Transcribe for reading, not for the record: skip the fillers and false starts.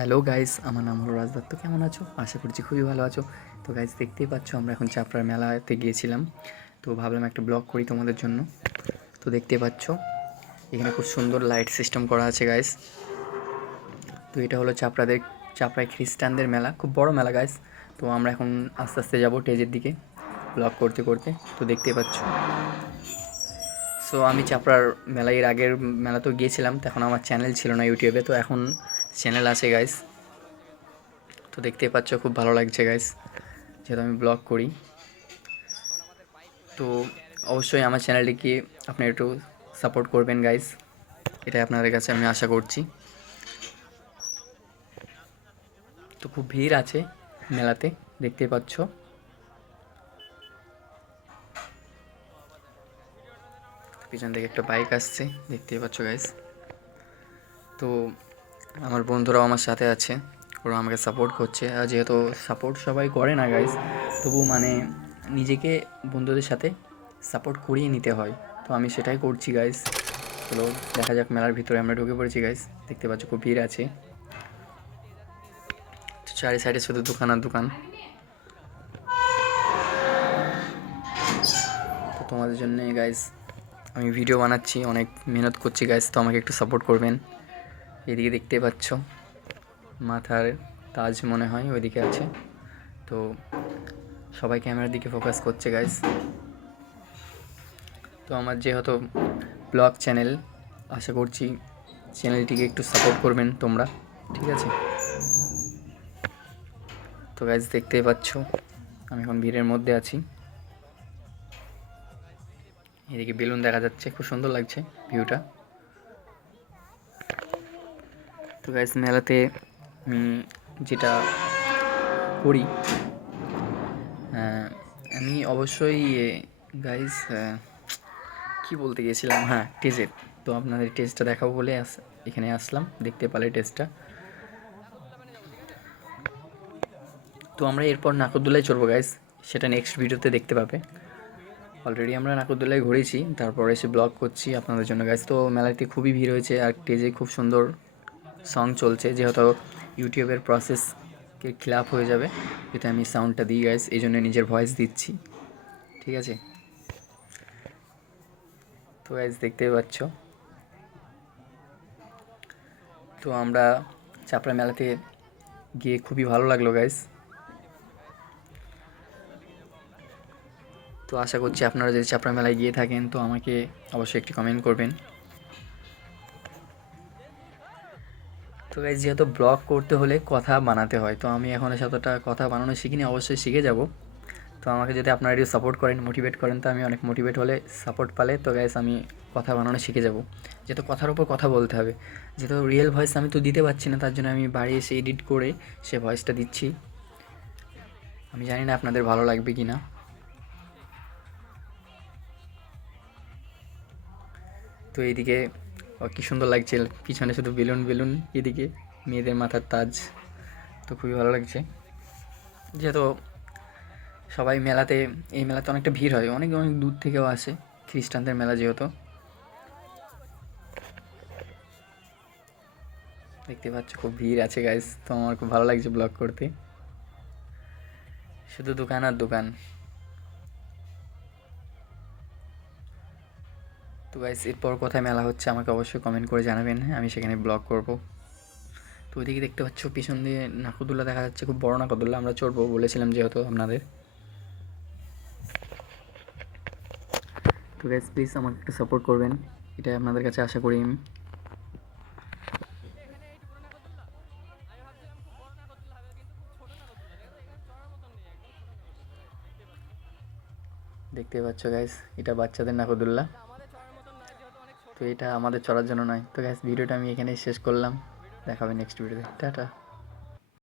Hello guys, আমার নাম হলো রাজ দত্ত। কেমন আছো? আশা করছি খুবই ভালো আছো। তো গাইস, দেখতেই পাচ্ছ আমরা এখন চাপড়ার মেলাতে গিয়েছিলাম। তো ভাবলাম একটা ব্লগ করি তোমাদের জন্য। তো দেখতে পাচ্ছ এখানে খুব সুন্দর লাইট সিস্টেম করা আছে গাইস। তো এটা হলো চাপড়ায় খ্রিস্টানদের মেলা, খুব বড় মেলা গাইস। তো আমরা এখন আস্তে আস্তে যাবো টেজের দিকে ব্লগ করতে করতে। তো দেখতেই পাচ্ছ। সো আমি চাপড়ার মেলা এর আগের মেলাতেও গিয়েছিলাম, তখন আমার চ্যানেল ছিল না ইউটিউবে, তো এখন চ্যানেল আছে গাইস। তো দেখতেই পাচ্ছ খুব ভালো লাগছে গাইস, যেহেতু আমি ব্লগ করি। তো অবশ্যই আমার চ্যানেলটিকে আপনি একটু সাপোর্ট করবেন গাইস, এটাই আপনাদের কাছে আমি আশা করছি। তো খুব ভিড় আছে মেলাতে, দেখতে পাচ্ছ। পিছন থেকে একটা বাইক আসছে, দেখতেই পাচ্ছ গাইস। তো আমার বন্ধুরাও আমার সাথে আছে, ওরা আমাকে সাপোর্ট করছে। আর যেহেতু সাপোর্ট সবাই করে না গাইস, তবু মানে নিজেকে বন্ধুদের সাথে সাপোর্ট করিয়ে নিতে হয়। তো আমি সেটাই করছি গাইস। চলো দেখা যাক, মেলার ভিতরে আমরা ঢুকে পড়েছি গাইস। দেখতে পাচ্ছ খুব ভিড় আছে, চারি সাইডে শুধু দোকান আর দোকান। তো তোমাদের জন্য গাইস আমি ভিডিও বানাচ্ছি, অনেক মেহনত করছি গাইস, তো আমাকে একটু সাপোর্ট করবেন। এদিকে দেখতে পাচ্ছ মাথার তাজ মনে হয় ওইদিকে আছে। তো সবাই ক্যামেরার দিকে ফোকাস করছে গাইস। তো আমার যেহেতু ব্লগ চ্যানেল, আশা করছি চ্যানেলটিকে একটু সাপোর্ট করবেন তোমরা, ঠিক আছে? তো গাইস দেখতেই পাচ্ছ আমি এখন ভিড়ের মধ্যে আছি। এদিকে বেলুন দেখা যাচ্ছে, খুব সুন্দর লাগছে ভিউটা। তো গাইস মেলাতে আমি যেটা করি, আমি অবশ্যই গাইস কি বলতে গেছিলাম, হ্যাঁ টেজের। তো আপনাদের টেস্টটা দেখাবো বলে এখানে আসলাম, দেখতে পালে টেস্টটা। তো আমরা এরপর নাকরদোলায় চড়বো গাইস, সেটা নেক্সট ভিডিওতে দেখতে পাবে। অলরেডি আমরা নাকরদোলায় ঘুরেছি, তারপর এসে ব্লগ করছি আপনাদের জন্য গাইস। তো মেলাতে খুবই ভিড় হয়েছে, আর টেজে খুব সুন্দর সং চলছে, যেহেতু ইউটিউবের প্রসেসকে খিলাফ হয়ে যাবে যেটা আমি সাউন্ডটা দিই গাইস, এই জন্য নিজের ভয়েস দিচ্ছি, ঠিক আছে? তো গাইস দেখতেই পাচ্ছ, তো আমরা চাপড়া মেলাতে গিয়ে খুবই ভালো লাগলো গাইস। তো আশা করছি আপনারা যদি চাপড়া মেলায় গিয়ে থাকেন তো আমাকে অবশ্যই একটি কমেন্ট করবেন। তো গাইস যেহেতু ব্লগ করতে হলে কথা বানাতে হয়, তো আমি এখন এতটা কথা বানানো শিখিনি, অবশ্যই শিখে যাব। তো আমাকে যদি আপনারা একটু সাপোর্ট করেন, মোটিভেট করেন, তো আমি অনেক মোটিভেট হলে, সাপোর্ট পালে তো গাইস আমি কথা বানানো শিখে যাব। যেহেতু কথার উপর কথা বলতে হবে, যেহেতু রিয়েল ভয়েস আমি তো দিতে পারছি না, তার জন্য আমি বাড়ি এসে এডিট করে সে ভয়েসটা দিচ্ছি। আমি জানি না আপনাদের ভালো লাগবে কি না। তো এইদিকে কী সুন্দর লাগছে, পিছনে শুধু বেলুন বেলুন, এদিকে মেয়েদের মাথার তাজ। তো খুবই ভালো লাগছে, যেহেতু সবাই মেলাতে, এই মেলাতে অনেকটা ভিড় হয়, অনেক অনেক দূর থেকেও আসে, খ্রিস্টানদের মেলা যেহেতু। দেখতে পাচ্ছ খুব ভিড় আছে গাইস, তো আমার খুব ভালো লাগছে ব্লগ করতে, শুধু দোকান আর দোকান। তো গাইস এরপর কোথায় মেলা হচ্ছে আমাকে অবশ্যই কমেন্ট করে জানাবেন, আমি সেখানে ব্লগ করব। তো ওইদিকে দেখতে পাচ্ছ পিছন দিয়ে নাকরদোল্লা দেখা যাচ্ছে, খুব বড় নাকরদোল্লা, আমরা চড়বো বলেছিলাম যেহেতু আপনাদের। তো গাইস প্লিজ আমাকে একটু সাপোর্ট করবেন, এটাই আপনাদের কাছে আশা করি আমি। দেখতে পাচ্ছ গাইস এটা বাচ্চাদের নাকরদোল্লা, তো এটা আমাদের চড়ার জন্য নয়। তো গাইস ভিডিওটা আমি এখানেই শেষ করলাম, দেখা হবে নেক্সট ভিডিওতে, টাটা।